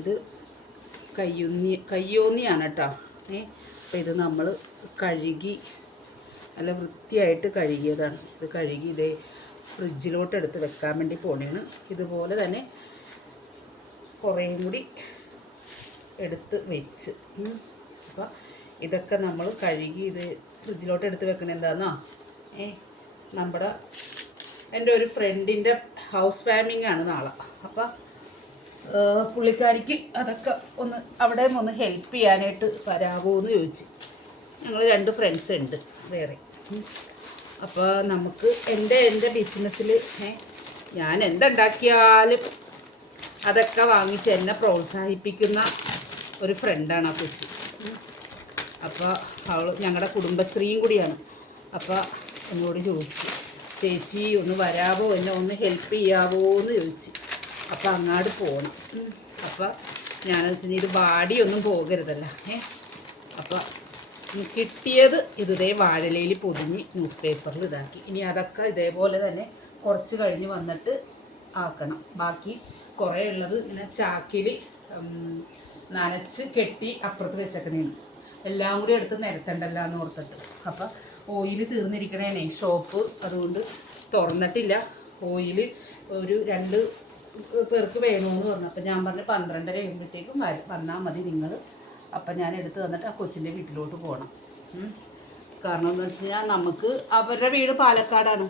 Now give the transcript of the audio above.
ഇത് കയ്യോന്നിയാണ് കേട്ടോ. അപ്പോൾ ഇത് നമ്മൾ കഴുകി നല്ല വൃത്തിയായിട്ട് കഴുകിയതാണ്. ഇത് കഴുകി ഇതേ ഫ്രിഡ്ജിലോട്ട് എടുത്ത് വെക്കാൻ വേണ്ടി പോണേണ്. ഇതുപോലെ തന്നെ കുറേയും കൂടി എടുത്ത് വെച്ച്. അപ്പോൾ ഇതൊക്കെ നമ്മൾ കഴുകി ഇത് ഫ്രിഡ്ജിലോട്ട് എടുത്ത് വെക്കണത് എന്താണെന്നോ, നമ്മുടെ എൻ്റെ ഒരു ഫ്രണ്ടിൻ്റെ ഹൗസ് വാമിംഗ് ആണ് നാളെ. അപ്പോൾ പുള്ളിക്കാരിക്ക് അതൊക്കെ ഒന്ന് അവിടെ ഒന്ന് ഹെൽപ്പ് ചെയ്യാനായിട്ട് വരാമോ എന്ന് ചോദിച്ചു. ഞങ്ങൾ 2 ഫ്രണ്ട്സ് ഉണ്ട് വേറെ. അപ്പോൾ നമുക്ക് എൻ്റെ ബിസിനസ്സിൽ ഞാൻ എന്തുണ്ടാക്കിയാലും അതൊക്കെ വാങ്ങിച്ച് എന്നെ പ്രോത്സാഹിപ്പിക്കുന്ന ഒരു ഫ്രണ്ടാണ് ആ കൊച്ചി. അപ്പോൾ അവൾ ഞങ്ങളുടെ കുടുംബശ്രീയും കൂടിയാണ്. അപ്പോൾ എന്നോട് ചോദിച്ചു, ചേച്ചി ഒന്ന് വരാമോ, എന്നെ ഒന്ന് ഹെൽപ്പ് ചെയ്യാവോ എന്ന് ചോദിച്ചു. അപ്പോൾ അങ്ങോട്ട് പോകണം. അപ്പോൾ ഞാനെന്ന് വെച്ചാൽ ഇത് വാടിയൊന്നും പോകരുതല്ല. അപ്പോൾ കിട്ടിയത് ഇതേ വാഴലയിൽ പൊതിഞ്ഞ് ന്യൂസ് പേപ്പറിൽ ഇതാക്കി. ഇനി അതൊക്കെ ഇതേപോലെ തന്നെ കുറച്ച് കഴിഞ്ഞ് വന്നിട്ട് ആക്കണം. ബാക്കി കുറേ ഉള്ളത് ഇങ്ങനെ ചാക്കിൽ നനച്ച് കെട്ടി അപ്പുറത്ത് വെച്ചേക്കണേണ്. എല്ലാം കൂടി എടുത്ത് നിരത്തണ്ടല്ലോ എന്ന് ഓർത്തിട്ട്. അപ്പോൾ ഓയിൽ തീർന്നിരിക്കണേനെ ഷോപ്പ്, അതുകൊണ്ട് തുറന്നിട്ടില്ല. ഓയിൽ ഒരു 2 പേർക്ക് വേണമെന്ന് പറഞ്ഞു. അപ്പോൾ ഞാൻ പറഞ്ഞു 12:30 കഴിയുമ്പോഴത്തേക്കും വന്നാൽ മതി നിങ്ങൾ. അപ്പം ഞാൻ എടുത്ത് തന്നിട്ട് ആ കൊച്ചിൻ്റെ വീട്ടിലോട്ട് പോകണം. കാരണം എന്താ വെച്ച് കഴിഞ്ഞാൽ നമുക്ക് അവരുടെ വീട് പാലക്കാടാണ്.